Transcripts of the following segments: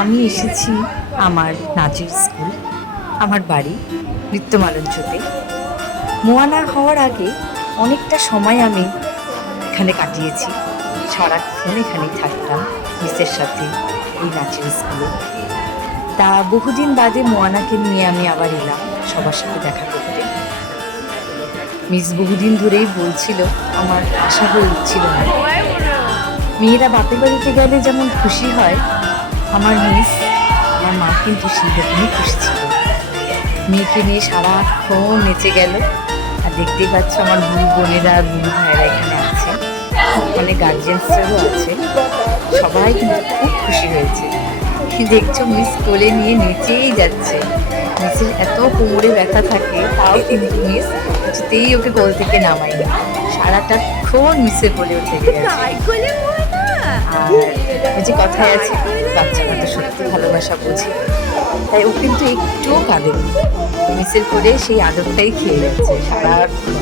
আমি এসেছি আমার নাচের স্কুল, আমার বাড়ি নৃত্যমালঞ্চতে। মোয়ানা হওয়ার আগে অনেকটা সময় আমি এখানে কাটিয়েছি। সারাক্ষণ এখানেই থাকতাম মিসের সাথে এই নাচের স্কুলে। তা বহুদিন বাদে মোয়ানাকে নিয়ে আমি আবার এলাম সবার সাথে দেখা করতে। মিস বহুদিন ধরেই বলছিল, আমার আশা হয়ে উঠছিল না। মেয়েরা বাপের বাড়িতে গেলে যেমন খুশি হয় আমার মিস আমার মা কিন্তু সেই রকমই খুশি ছিল মেয়েকে নিয়ে সারাক্ষণ নেচে গেল। আর দেখতেই পাচ্ছ আমার গুরু বোনেরা গুরু ভাইয়েরা এখানে আছে। অনেক গার্জেন্সরাও আছে। সবাই কিন্তু খুব খুশি হয়েছে। দেখছ, মিস কোলে নিয়ে নেচেই যাচ্ছে। মিসের এত কোমরে ব্যথা থাকে, তাও কিন্তু মিস কিছুতেই ওকে কোল থেকে নামায়নি। সারাটাক্ষণ মিসের কোলে ওর থেকে গেছে। যে কথায় আছে বাচ্চারা তো সত্যি ভালোবাসা বোঝে। তাই ও কিন্তু একটুও কাঁদেনি মিসের করে সেই আদরটাই খেয়ে যাচ্ছে সারাক্ষণ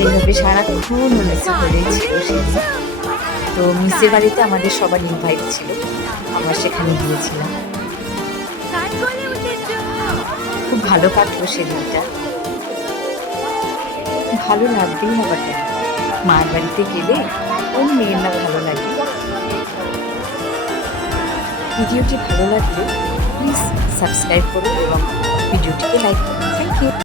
এইভাবে সারাক্ষণ মিসে করেই ছিল তো মিসের বাড়িতে আমাদের সবার ইনভাইট ছিল। আমরা সেখানে গিয়েছিলাম। ভালো কাটলো সেদিনটা ভালো লাগবেই না বাট। মার বাড়িতে গেলে কোন মেয়ের না ভালো লাগে? ভিডিওটি ভালো লাগলে প্লিজ সাবস্ক্রাইব করুন এবং ভিডিওটিকে লাইক করুন। Thank you